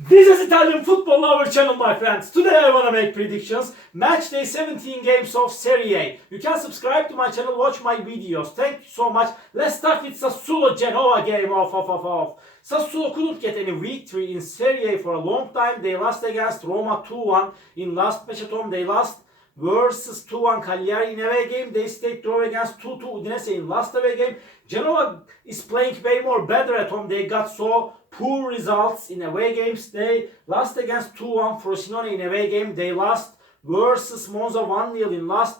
This is Italian Football Lover channel, my friends. Today I want to make predictions. Match day 17 games of Serie A. You can subscribe to my channel, watch my videos. Thank you so much. Let's start with Sassuolo Genoa game of. Sassuolo couldn't get any victory in Serie A for a long time. They lost against Roma 2-1 in last match at home. They lost versus 2-1 Cagliari in away game. They stayed draw against 2-2 Udinese in last away game. Genoa is playing way more better at home. They got so poor results in away games. They lost against 2-1 Frosinone in away game. They lost versus Monza 1-0 in last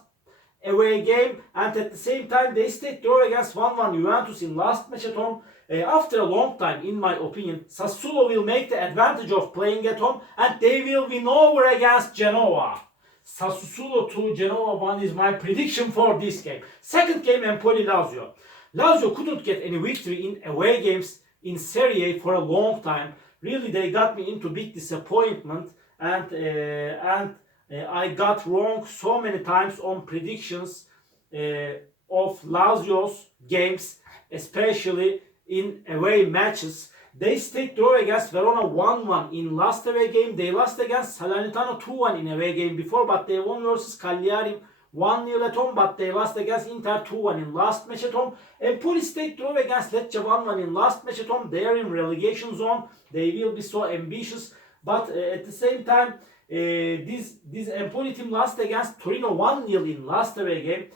away game. And at the same time, they stayed draw against 1-1 Juventus in last match at home. After a long time, in my opinion, Sassuolo will make the advantage of playing at home and they will win over against Genoa. Sassuolo 2, Genoa 1 is my prediction for this game. Second game, Empoli-Lazio. Lazio couldn't get any victory in away games in Serie A for a long time. Really, they got me into big disappointment, and I got wrong so many times on predictions of Lazio's games, especially in away matches. They stayed draw against Verona 1-1 in last away game. They lost against Salernitano 2-1 in away game before, but they won versus Cagliari 1-0 at home, but they lost against Inter 2-1 in last match at home. Empoli stayed draw against Lecce 1-1 in last match at home. They are in relegation zone. They will be so ambitious, but at the same time, this Empoli team lost against Torino 1-0 in last away game.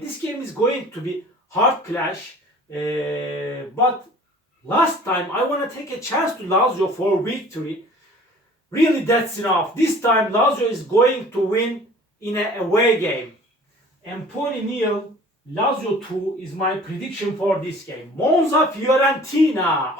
This game is going to be hard clash, but last time I want to take a chance to Lazio for victory. Really, that's enough. This time Lazio is going to win in an away game. Empoli 0, Lazio 2 is my prediction for this game. Monza Fiorentina.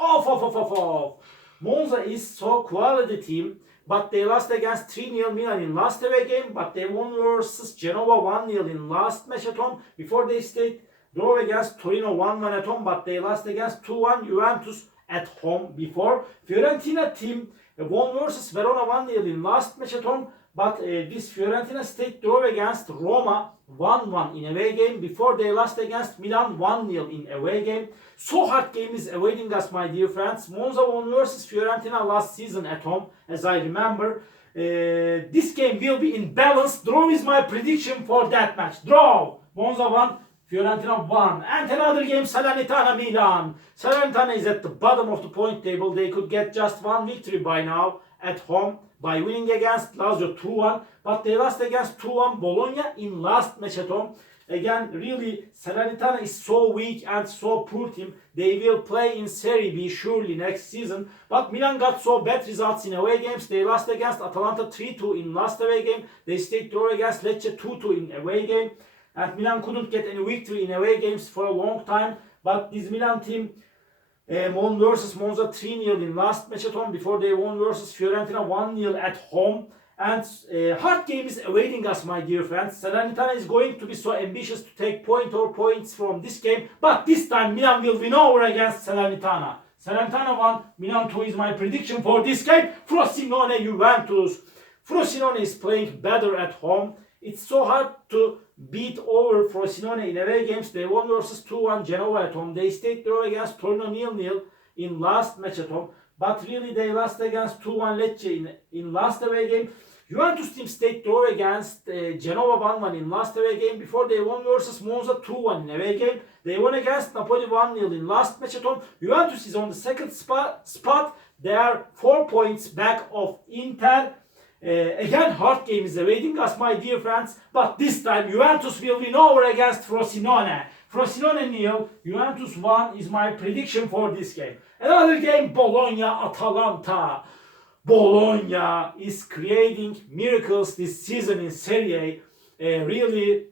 Monza is so quality team, but they lost against 3-0 Milan in last away game, but they won versus Genoa 1-0 in last match at home. Before they stayed draw against Torino 1-1 at home, but they lost against 2-1 Juventus at home before. Fiorentina team won versus Verona 1-0 in last match at home, but this Fiorentina stayed draw against Roma 1-1 in away game before they lost against Milan 1-0 in away game. So hard game is awaiting us, my dear friends. Monza won versus Fiorentina last season at home, as I remember. This game will be in balance. Draw is my prediction for that match. Draw. Monza 1, Fiorentina 1. And another game, Salernitana-Milan. Salernitana is at the bottom of the point table. They could get just one victory by now at home by winning against Lazio 2-1. But they lost against 2-1 Bologna in last match at home. Again, really, Salernitana is so weak and so poor team. They will play in Serie B surely next season. But Milan got so bad results in away games. They lost against Atalanta 3-2 in last away game. They stayed draw against Lecce 2-2 in away game. And Milan couldn't get any victory in away games for a long time. But this Milan team won versus Monza 3-0 in last match at home before they won versus Fiorentina 1-0 at home. And hard game is awaiting us, my dear friends. Salernitana is going to be so ambitious to take points from this game. But this time Milan will win over against Salernitana. Salernitana 1, Milan 2 is my prediction for this game. Frosinone Juventus. Frosinone is playing better at home. It's so hard to beat over Frosinone in away games. They won versus 2-1 Genoa at home. They stayed draw against Torino 0-0 in last match at home. But really they lost against 2-1 Lecce in last away game. Juventus team stayed draw against Genoa 1-1 in last away game before they won versus Monza 2-1 in away game. They won against Napoli 1-0 in last match at home. Juventus is on the second spot. They are 4 points back of Inter. Again, hard game is awaiting us, my dear friends. But this time Juventus will win over against Frosinone. Frosinone 0, Juventus 1 is my prediction for this game. Another game, Bologna-Atalanta. Bologna is creating miracles this season in Serie A. Really,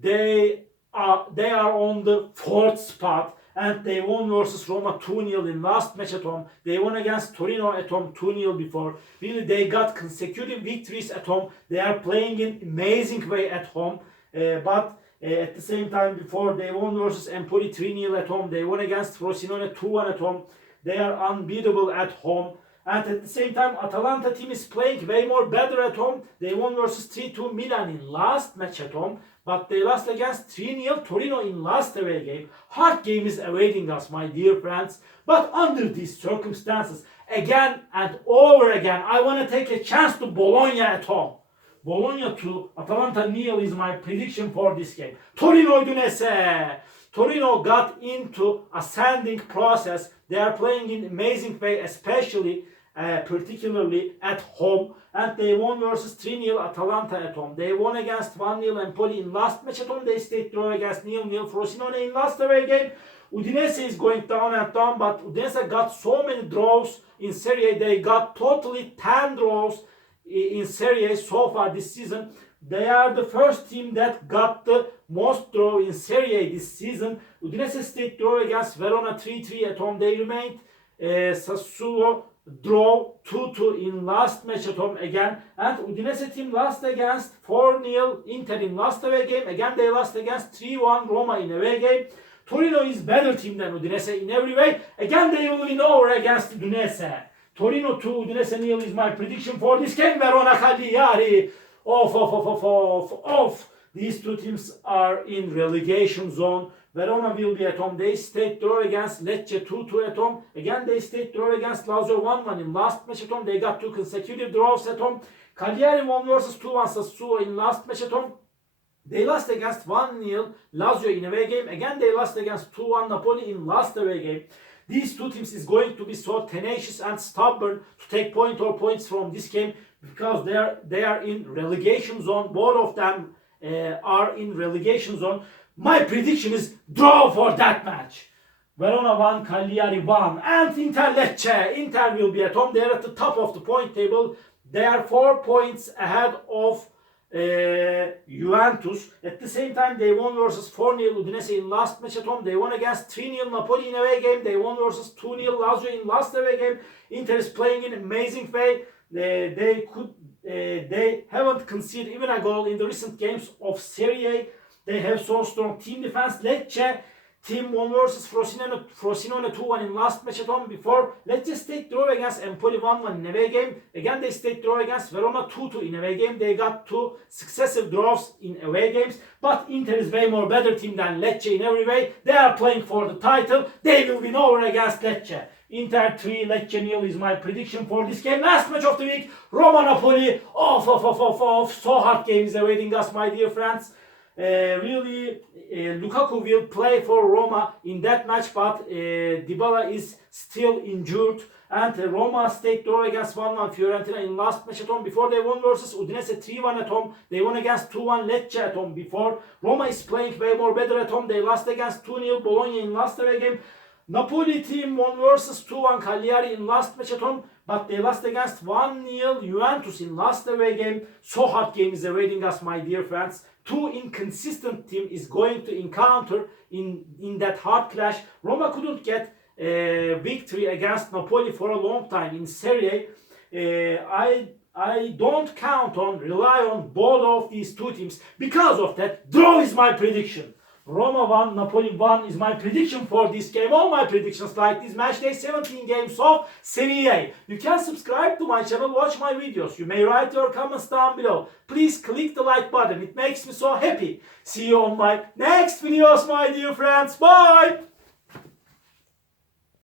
they are on the 4th spot. And they won versus Roma 2-0 in last match at home. They won against Torino at home 2-0 before. Really, they got consecutive victories at home. They are playing in amazing way at home. But at the same time, before they won versus Empoli 3-0 at home. They won against Frosinone 2-1 at home. They are unbeatable at home. And at the same time, Atalanta team is playing way more better at home. They won versus 3-2 Milan in last match at home. But they lost against 3-0 Torino in last away game. Hard game is awaiting us, my dear friends. But under these circumstances, again and over again. I want to take a chance to Bologna at home. Bologna 2, Atalanta nil is my prediction for this game. Torino Udinese. Torino got into ascending process. They are playing in amazing way, especially particularly at home, and they won versus 3-0 Atalanta at home. They won against 1-0 Empoli in last match at home. They stayed draw against 0-0 Frosinone in last away game. Udinese is going down and down, but Udinese got so many draws in Serie A. They got totally 10 draws in Serie A so far this season. They are the first team that got the most draw in Serie A this season. Udinese stayed draw against Verona 3-3 at home. They remained Sassuolo draw 2-2 in last match at home again, and Udinese team lost against 4-0 Inter in last away game. Again they lost against 3-1 Roma in away game. Torino is better team than Udinese in every way. Again they will win over against Udinese. Torino 2, Udinese nil is my prediction for this game. Verona Cagliari. Off. These two teams are in relegation zone. Verona will be at home. They stayed draw against Lecce 2-2 at home. Again, they stayed draw against Lazio 1-1 in last match at home. They got 2 consecutive draws at home. Cagliari won versus 2-1 Sassuolo in last match at home. They lost against 1-0 Lazio in away game. Again, they lost against 2-1 Napoli in last away game. These two teams is going to be so tenacious and stubborn to take points from this game because they are in relegation zone. Both of them are in relegation zone. My prediction is draw for that match. Verona 1, Cagliari 1, and Inter Lecce. Inter will be at home. They are at the top of the point table. They are 4 points ahead of Juventus. At the same time, they won versus 4-0 Udinese in last match at home. They won against 3-0 Napoli in away game. They won versus 2-0 Lazio in last away game. Inter is playing in amazing way. They haven't conceded even a goal in the recent games of Serie A. They have so strong team defense. Lecce team won versus Frosinone 2-1 in last match at home. Before Lecce stayed draw against Empoli 1-1 in away game. Again they stayed draw against Verona 2-2 in away game. They got 2 successive draws in away games. But Inter is way more better team than Lecce in every way. They are playing for the title. They will win over against Lecce. Inter 3, Lecce nil is my prediction for this game. Last match of the week, Roma-Napoli. Off. So hard game is awaiting us, my dear friends. Really, Lukaku will play for Roma in that match, but Dybala is still injured. And Roma stayed draw against 1-1 Fiorentina in last match at home. Before they won versus Udinese 3-1 at home. They won against 2-1 Lecce at home before. Roma is playing way more better at home. They lost against 2-0 Bologna in last away game. Napoli team won versus 2-1 Cagliari in last match at home, but they lost against 1-0 Juventus in last away game. So hard game is awaiting us, my dear friends. 2 inconsistent team is going to encounter in that hard clash. Roma couldn't get a victory against Napoli for a long time in Serie A. I don't rely on both of these two teams. Because of that, draw is my prediction. Roma 1, Napoli 1 is my prediction for this game. All my predictions like this match day 17 games of Serie A. You can subscribe to my channel, watch my videos. You may write your comments down below. Please click the like button. It makes me so happy. See you on my next videos, my dear friends. Bye!